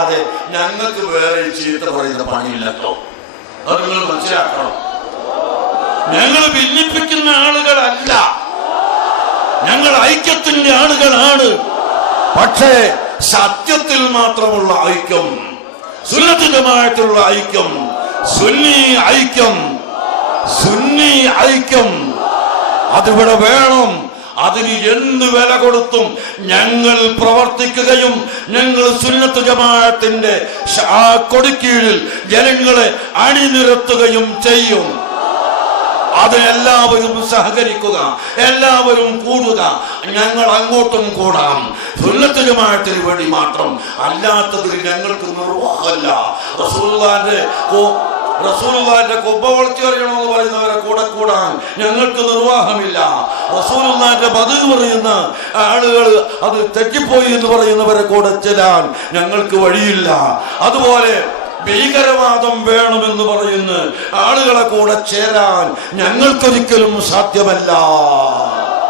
അതെ, ഞങ്ങൾക്ക് വേറെ ചീത്ത പറയുന്ന പണിയില്ലല്ലോ. അത് നിങ്ങൾ മനസ്സിലാക്കണം. ഞങ്ങൾ ഭിന്നിപ്പിക്കുന്ന ആളുകളല്ല, ഞങ്ങൾ ഐക്യത്തിന്റെ ആളുകളാണ്. പക്ഷേ സത്യത്തിൽ മാത്രമുള്ള ഐക്യം, സുന്നത്ത് ജമാഅത്തുള്ള ഐക്യം, സുന്നി ഐക്യം, സുന്നി ഐക്യം അതിവിടെ വേണം. അതിന് എന്ത് വില കൊടുത്തും ഞങ്ങൾ പ്രവർത്തിക്കുകയും ഞങ്ങൾ സുന്നത്ത് ജമാഅത്തിന്റെ കൊടിക്കീഴിൽ ജനങ്ങളെ അണിനിരത്തുകയും ചെയ്യും. അതിനെല്ലാവരും സഹകരിക്കുക, എല്ലാവരും കൂടുക. ഞങ്ങൾ അങ്ങോട്ടും കൂടാം, സുന്നത്ത് ജമാഅത്തിന് വേണ്ടി മാത്രം. അല്ലാത്തതിൽ ഞങ്ങൾക്ക് നിർവാഹമല്ല. റസൂലുള്ളാഹിന്റെ കൊമ്പ വളച്ചു അറിയണമെന്ന് പറയുന്നവരെ കൂടെ കൂടാൻ ഞങ്ങൾക്ക് നിർവാഹമില്ല. റസൂലുള്ളാഹിന്റെ ബദൽ പറയുന്ന ആളുകൾ അത് തെറ്റിപ്പോയി എന്ന് പറയുന്നവരെ കൂടെ ചെല്ലാൻ ഞങ്ങൾക്ക് വഴിയില്ല. അതുപോലെ ഭീകരവാദം വേണമെന്ന് പറയുന്ന ആളുകളെ കൂടെ ചേരാൻ ഞങ്ങൾക്കൊരിക്കലും സാധ്യമല്ല.